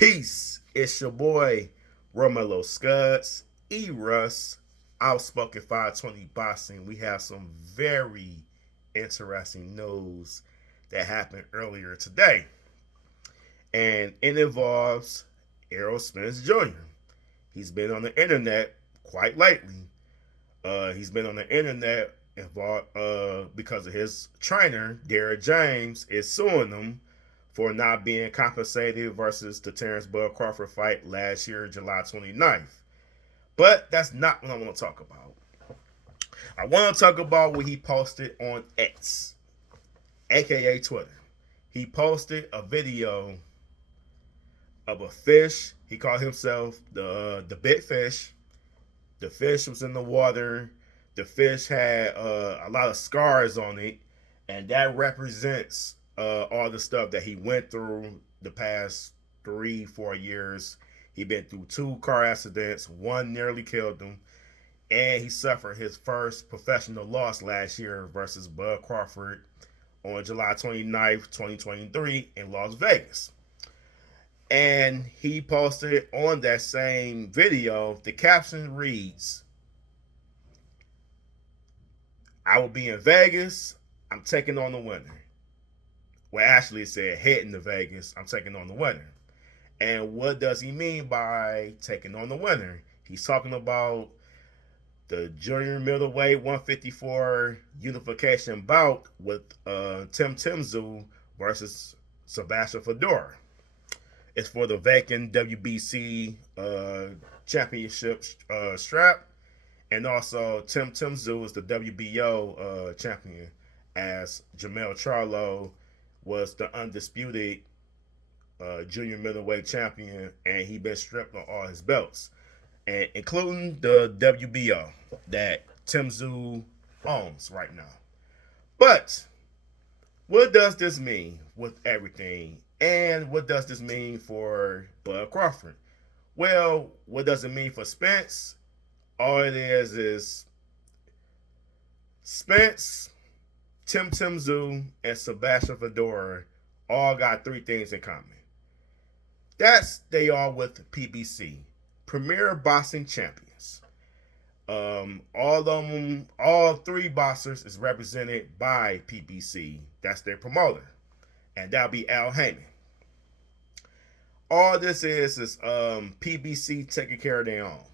Peace. It's your boy Romelo Scuds, E-Russ, Outspoken 520 Boxing. We have some very interesting news that happened earlier today. And it involves Errol Spence Jr. He's been on the internet quite lately. He's been on the internet involved because of his trainer, Derrick James, is suing him for not being compensated versus the Terrence Bud Crawford fight last year, July 29th. But that's not what I want to talk about. I want to talk about what he posted on X, aka Twitter. He posted a video of a fish. He called himself the big fish. The fish was in the water. The fish had a lot of scars on it, and that represents all the stuff that he went through the past 3-4 years. He been through 2 car accidents. One nearly killed him, and he suffered his first professional loss last year versus Bud Crawford on July 29th, 2023 in Las Vegas. And he posted on that same video, the caption reads, "I will be in Vegas. I'm taking on the winner." Well, actually, it said heading to Vegas. I'm taking on the winner. And what does he mean by taking on the winner? He's talking about the junior middleweight 154 unification bout with Tszyu versus Tszyu&Fundora. It's for the vacant WBC championship strap. And also, Tszyu is the WBO champion, as Jermell Charlo was the undisputed junior middleweight champion, and he been stripped on all his belts, and including the WBO that Tszyu owns right now. But what does this mean with everything? And what does this mean for Bud Crawford? Well, what does it mean for Spence? All it is Spence, Tszyu, and Tszyu&Fundora all got 3 things in common. They are with PBC, Premier Boxing Champions. All 3 boxers is represented by PBC. That's their promoter, and that'll be Al Heyman. All this is PBC taking care of their own.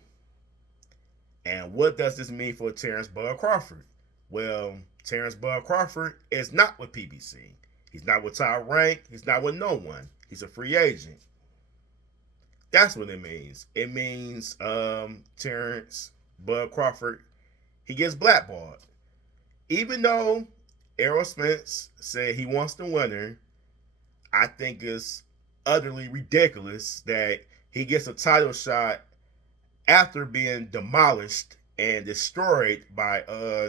And what does this mean for Terrence Bud Crawford? Well, Terrence Bud Crawford is not with PBC. He's not with Top Rank. He's not with no one. He's a free agent. That's what it means. It means Terrence Bud Crawford, he gets blackballed. Even though Errol Spence said he wants the winner, I think it's utterly ridiculous that he gets a title shot after being demolished and destroyed by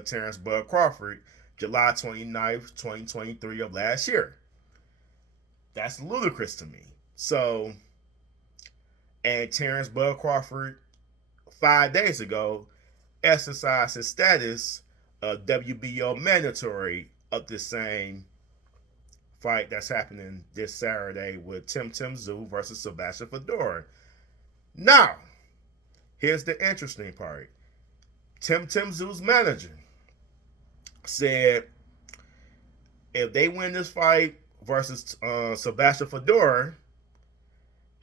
Terrence Bud Crawford July 29th, 2023 of last year. That's ludicrous to me. So, and Terrence Bud Crawford 5 days ago exercised his status of WBO mandatory of the same fight that's happening this Saturday with Tszyu versus Tszyu&Fundora. Now, here's the interesting part. Tszyu's manager said if they win this fight versus Tszyu&Fundora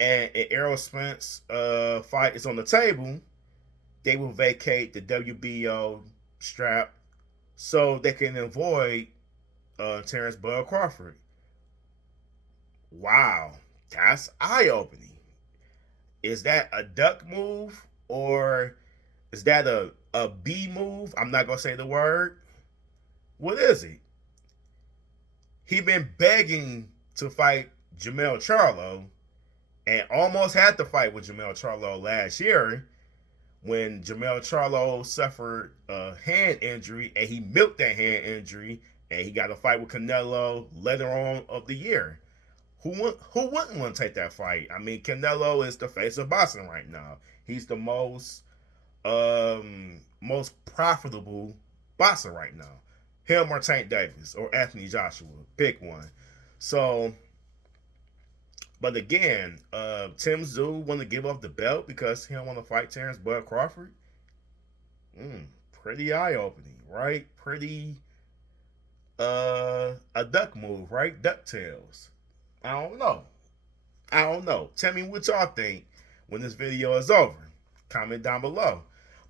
and an Errol Spence fight is on the table, they will vacate the WBO strap so they can avoid Terrence Bud Crawford. Wow, that's eye-opening. Is that a duck move, or is that a B move? I'm not going to say the word. What is it? He been begging to fight Jermell Charlo and almost had to fight with Jermell Charlo last year when Jermell Charlo suffered a hand injury, and he milked that hand injury, and he got a fight with Canelo later on of the year. Who wouldn't want to take that fight? I mean, Canelo is the face of boxing right now. He's the most profitable boxer right now. Him or Tank Davis or Anthony Joshua. Pick one. So But again, Tszyu want to give up the belt because he don't want to fight Terrence Bud Crawford. Pretty eye opening, right? Pretty a duck move, right? DuckTales. I don't know. I don't know. Tell me what y'all think when this video is over. Comment down below.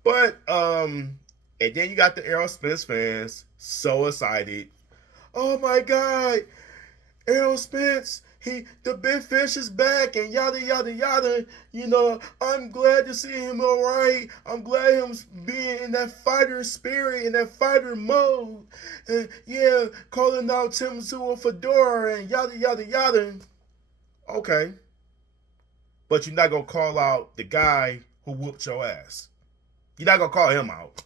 But and then you got the Errol Spence fans so excited. Oh my God, Errol Spence, the big fish is back and yada yada yada. You know, I'm glad to see him all right. I'm glad him being in that fighter spirit, in that fighter mode. And yeah, calling out Tszyu&Fundora and yada yada yada. Okay. But you're not gonna call out the guy who whooped your ass. You're not gonna call him out.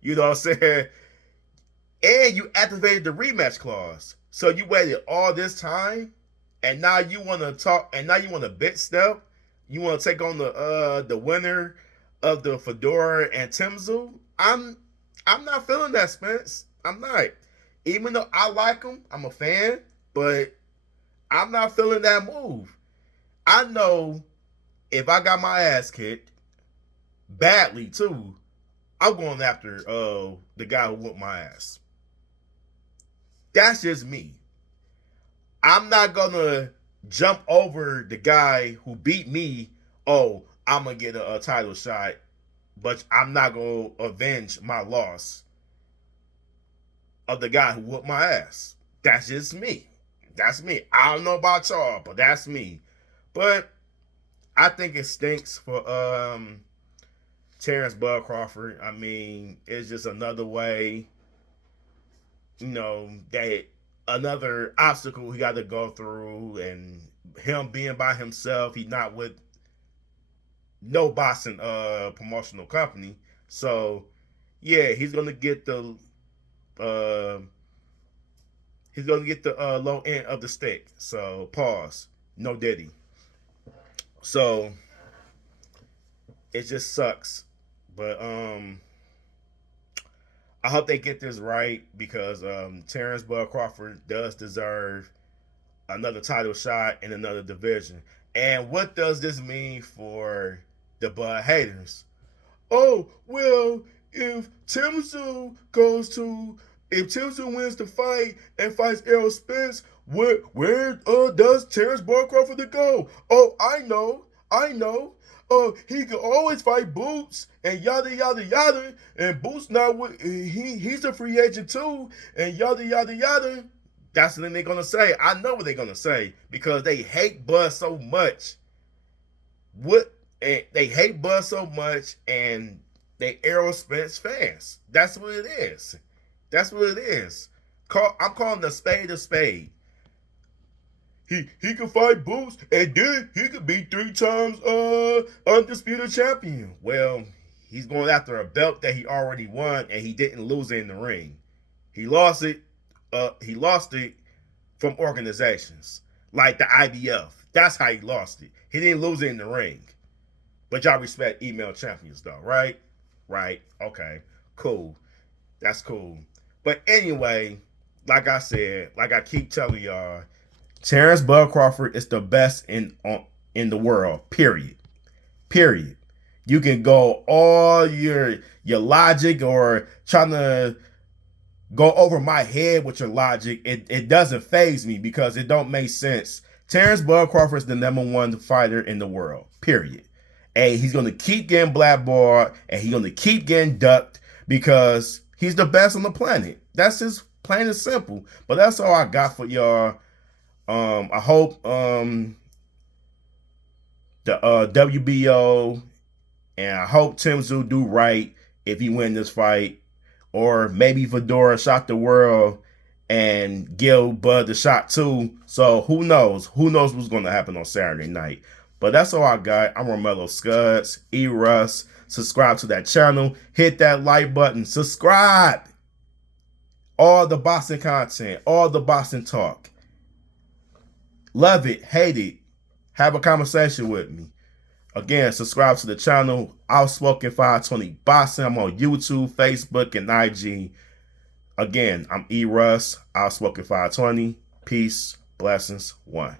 You know what I'm saying? And you activated the rematch clause. So you waited all this time, and now you want to talk, and now you want to bet step. You want to take on the winner of the Fedora and Tszyu. I'm not feeling that, Spence. I'm not. Even though I like him, I'm a fan, but I'm not feeling that move. I know if I got my ass kicked badly too, I'm going after the guy who whooped my ass. That's just me. I'm not gonna jump over the guy who beat me. Oh, I'm gonna get a title shot, but I'm not gonna avenge my loss of the guy who whooped my ass. That's just me. That's me. I don't know about y'all, but that's me. But I think it stinks for Terrence Bud Crawford. I mean, it's just another way, you know, that another obstacle he got to go through, and him being by himself, he's not with no boxing promotional company. So yeah, he's gonna get the low end of the stick. So pause. No Diddy. So it just sucks. But I hope they get this right, because Terrence Bud Crawford does deserve another title shot in another division. And what does this mean for the Bud haters? Oh, well, if Tszyu wins the fight and fights Errol Spence, where does Terrence Bud Crawford go? Oh, I know. He could always fight Boots and yada yada yada, and Boots not with, he's a free agent too, and yada yada yada. That's what they're gonna say. I know what they're gonna say, because they hate Bud so much. They hate Bud so much, and they Errol Spence fans. That's what it is. That's what it is. I'm calling a spade a spade. He could fight Boots, and then he could be 3 times undisputed champion. Well, he's going after a belt that he already won, and he didn't lose it in the ring. He lost it. He lost it from organizations like the IBF. That's how he lost it. He didn't lose it in the ring. But y'all respect email champions, though, right? Right. Okay. Cool. That's cool. But anyway, like I said, like I keep telling y'all, Terrence Bud Crawford is the best in the world. Period. Period. You can go all your logic or trying to go over my head with your logic. It doesn't faze me, because it don't make sense. Terrence Bud Crawford is the #1 fighter in the world. Period. And he's going to keep getting blackballed, and he's going to keep getting ducked, because he's the best on the planet. That's just plain and simple. But that's all I got for y'all. I hope the WBO, and I hope Tszyu do right if he win this fight, or maybe Fedora shot the world and give Bud the shot too. So who knows? Who knows what's going to happen on Saturday night? But that's all I got. I'm Romello Scuds, E-Russ. Subscribe to that channel. Hit that like button. Subscribe. All the boxing content, all the boxing talk. Love it, hate it. Have a conversation with me. Again, subscribe to the channel, Outspoken 520 Boxing. I'm on YouTube, Facebook, and IG. Again, I'm E-Russ, Outspoken 520. Peace, blessings, one.